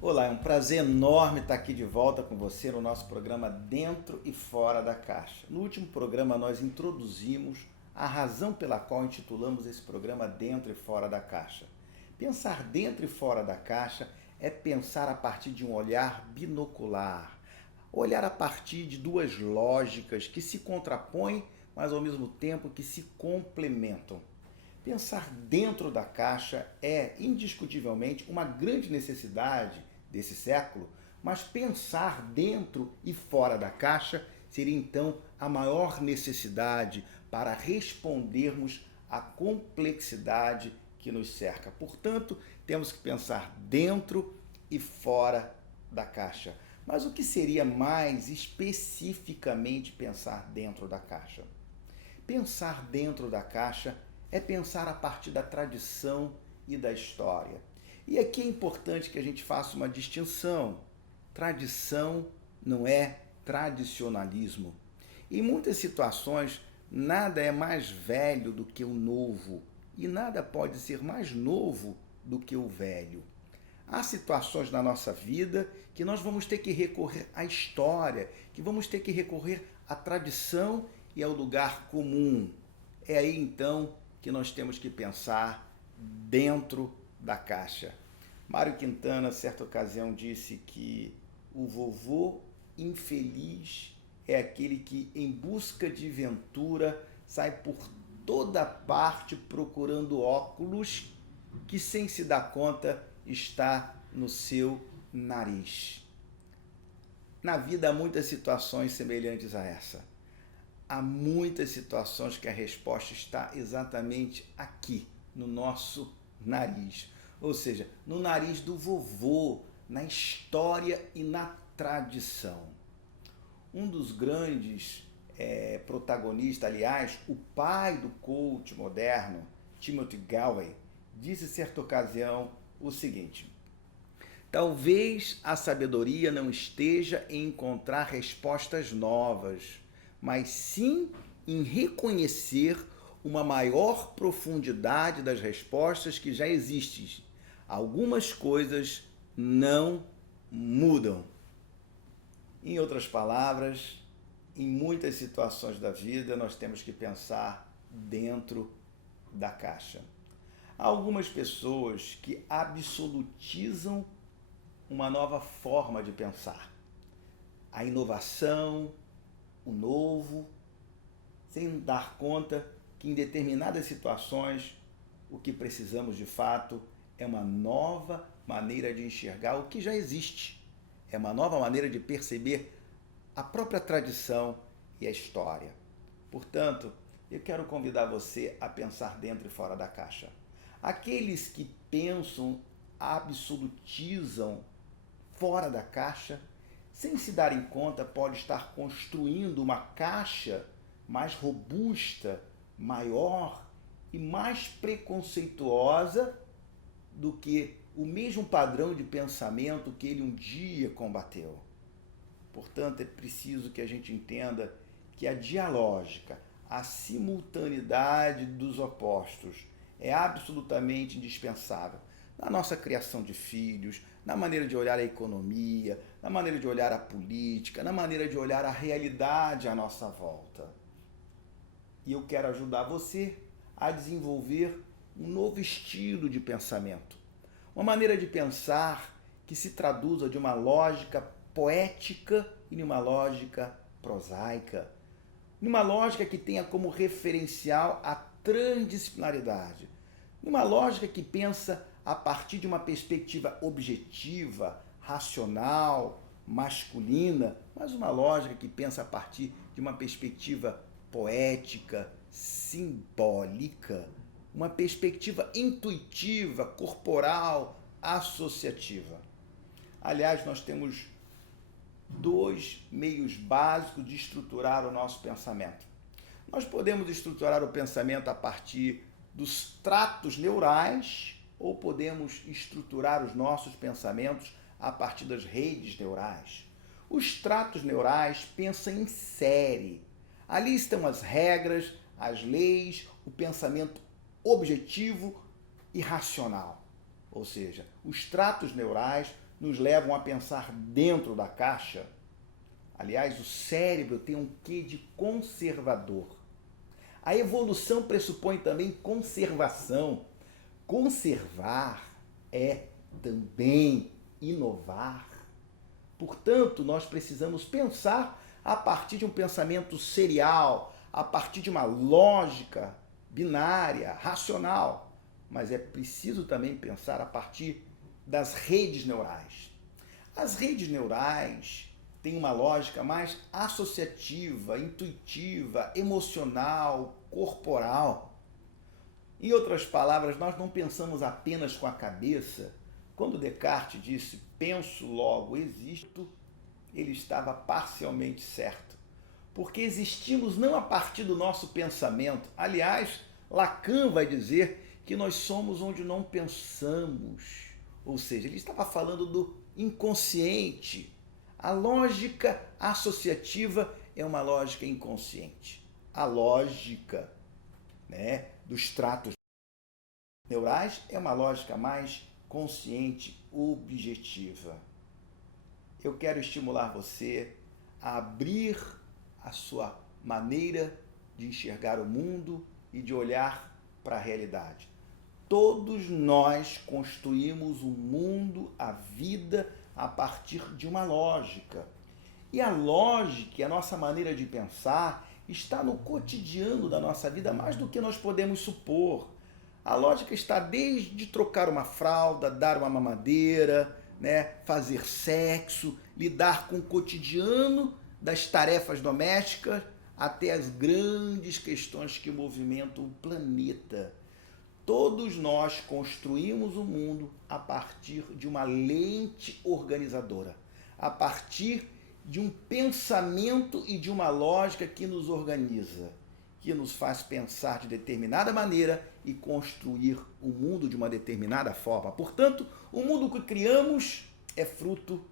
Olá, é um prazer enorme estar aqui de volta com você no nosso programa Dentro e Fora da Caixa. No último programa nós introduzimos a razão pela qual intitulamos esse programa Dentro e Fora da Caixa. Pensar dentro e fora da caixa é pensar a partir de um olhar binocular, olhar a partir de duas lógicas que se contrapõem, mas ao mesmo tempo que se complementam. Pensar dentro da caixa é indiscutivelmente uma grande necessidade desse século, mas pensar dentro e fora da caixa seria então a maior necessidade para respondermos à complexidade que nos cerca. Portanto, temos que pensar dentro e fora da caixa. Mas o que seria mais especificamente pensar dentro da caixa? Pensar dentro da caixa é pensar a partir da tradição e da história. E aqui é importante que a gente faça uma distinção. Tradição não é tradicionalismo. Em muitas situações, nada é mais velho do que o novo e nada pode ser mais novo do que o velho. Há situações na nossa vida que nós vamos ter que recorrer à história, que vamos ter que recorrer à tradição e ao lugar comum. É aí então que nós temos que pensar dentro da caixa. Mário Quintana, certa ocasião, disse que o vovô infeliz é aquele que, em busca de ventura, sai por toda parte procurando óculos que, sem se dar conta, está no seu nariz. Na vida há muitas situações semelhantes a essa. Há muitas situações que a resposta está exatamente aqui, no nosso nariz. Ou seja, no nariz do vovô, na história e na tradição. Um dos grandes protagonistas, aliás, o pai do coach moderno, Timothy Gallwey, disse em certa ocasião o seguinte: talvez a sabedoria não esteja em encontrar respostas novas, mas sim em reconhecer uma maior profundidade das respostas que já existem. Algumas coisas não mudam. Em outras palavras, em muitas situações da vida, nós temos que pensar dentro da caixa. Há algumas pessoas que absolutizam uma nova forma de pensar. A inovação, o novo, sem dar conta que em determinadas situações o que precisamos de fato é uma nova maneira de enxergar o que já existe. É uma nova maneira de perceber a própria tradição e a história. Portanto, eu quero convidar você a pensar dentro e fora da caixa. Aqueles que pensam, absolutizam fora da caixa, sem se darem conta, pode estar construindo uma caixa mais robusta, maior e mais preconceituosa do que o mesmo padrão de pensamento que ele um dia combateu. Portanto, é preciso que a gente entenda que a dialógica, a simultaneidade dos opostos é absolutamente indispensável na nossa criação de filhos, na maneira de olhar a economia, na maneira de olhar a política, na maneira de olhar a realidade à nossa volta. E eu quero ajudar você a desenvolver um novo estilo de pensamento. Uma maneira de pensar que se traduza de uma lógica poética e de uma lógica prosaica. Numa lógica que tenha como referencial a transdisciplinaridade. Numa lógica que pensa a partir de uma perspectiva objetiva, racional, masculina, mas uma lógica que pensa a partir de uma perspectiva poética, simbólica, uma perspectiva intuitiva, corporal, associativa. Aliás, nós temos dois meios básicos de estruturar o nosso pensamento. Nós podemos estruturar o pensamento a partir dos tratos neurais ou podemos estruturar os nossos pensamentos a partir das redes neurais. Os tratos neurais pensam em série. Ali estão as regras, as leis, o pensamento objetivo e racional. Ou seja, os tratos neurais nos levam a pensar dentro da caixa. Aliás, o cérebro tem um quê de conservador. A evolução pressupõe também conservação. Conservar é também inovar. Portanto, nós precisamos pensar a partir de um pensamento serial, a partir de uma lógica binária, racional. Mas é preciso também pensar a partir das redes neurais. As redes neurais têm uma lógica mais associativa, intuitiva, emocional, corporal. Em outras palavras, nós não pensamos apenas com a cabeça. Quando Descartes disse penso, logo existo, ele estava parcialmente certo. Porque existimos não a partir do nosso pensamento. Aliás, Lacan vai dizer que nós somos onde não pensamos. Ou seja, ele estava falando do inconsciente. A lógica associativa é uma lógica inconsciente. A lógica, dos tratos neurais é uma lógica mais consciente, objetiva. Eu quero estimular você a abrir a sua maneira de enxergar o mundo e de olhar para a realidade. Todos nós construímos o mundo, a vida, a partir de uma lógica. E a lógica, a nossa maneira de pensar, está no cotidiano da nossa vida mais do que nós podemos supor. A lógica está desde trocar uma fralda, dar uma mamadeira, fazer sexo, lidar com o cotidiano das tarefas domésticas, até as grandes questões que movimentam o planeta. Todos nós construímos o mundo a partir de uma lente organizadora, a partir de um pensamento e de uma lógica que nos organiza, que nos faz pensar de determinada maneira e construir o mundo de uma determinada forma. Portanto, o mundo que criamos é fruto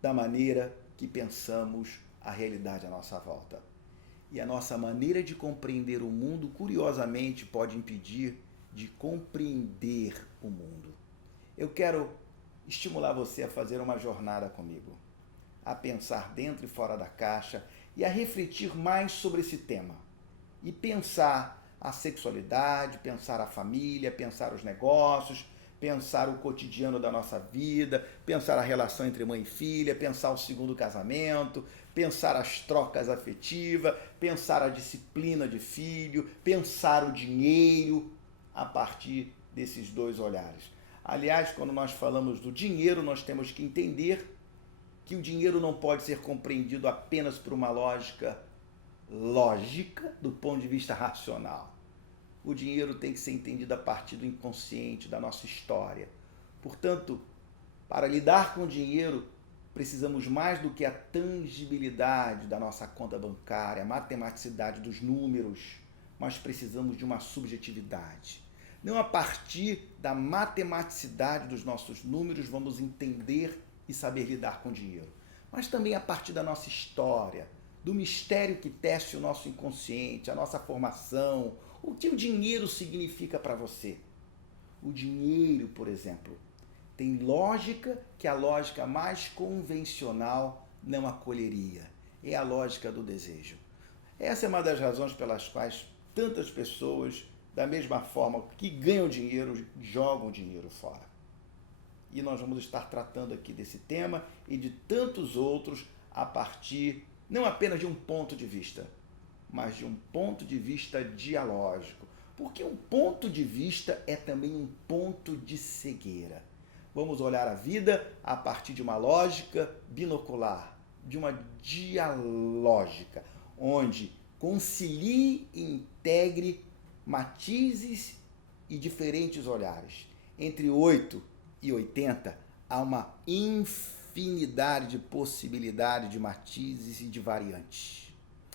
da maneira que pensamos a realidade à nossa volta. E a nossa maneira de compreender o mundo, curiosamente, pode impedir de compreender o mundo. Eu quero estimular você a fazer uma jornada comigo, a pensar dentro e fora da caixa e a refletir mais sobre esse tema. E pensar a sexualidade, pensar a família, pensar os negócios, pensar o cotidiano da nossa vida, pensar a relação entre mãe e filha, pensar o segundo casamento, pensar as trocas afetivas, pensar a disciplina de filho, pensar o dinheiro a partir desses dois olhares. Aliás, quando nós falamos do dinheiro, nós temos que entender que o dinheiro não pode ser compreendido apenas por uma lógica do ponto de vista racional. O dinheiro tem que ser entendido a partir do inconsciente, da nossa história. Portanto, para lidar com o dinheiro, precisamos mais do que a tangibilidade da nossa conta bancária, a matematicidade dos números, mas precisamos de uma subjetividade. Não a partir da matematicidade dos nossos números vamos entender e saber lidar com o dinheiro, mas também a partir da nossa história, do mistério que tece o nosso inconsciente, a nossa formação, o que o dinheiro significa para você. O dinheiro, por exemplo, tem lógica que a lógica mais convencional não acolheria. É a lógica do desejo. Essa é uma das razões pelas quais tantas pessoas, da mesma forma que ganham dinheiro, jogam dinheiro fora. E nós vamos estar tratando aqui desse tema e de tantos outros a partir não apenas de um ponto de vista, mas de um ponto de vista dialógico. Porque um ponto de vista é também um ponto de cegueira. Vamos olhar a vida a partir de uma lógica binocular, de uma dialógica, onde concilie e integre matizes e diferentes olhares. Entre 8 e 80 há uma infinidade de possibilidades de matizes e de variantes.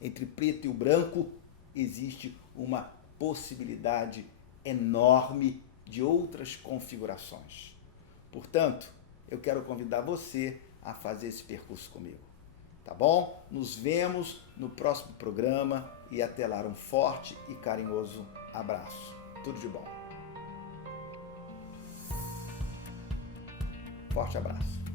Entre preto e o branco existe uma possibilidade enorme de outras configurações. Portanto, eu quero convidar você a fazer esse percurso comigo. tá bom? Nos vemos no próximo programa e até lá um forte e carinhoso abraço. Tudo de bom. Forte abraço.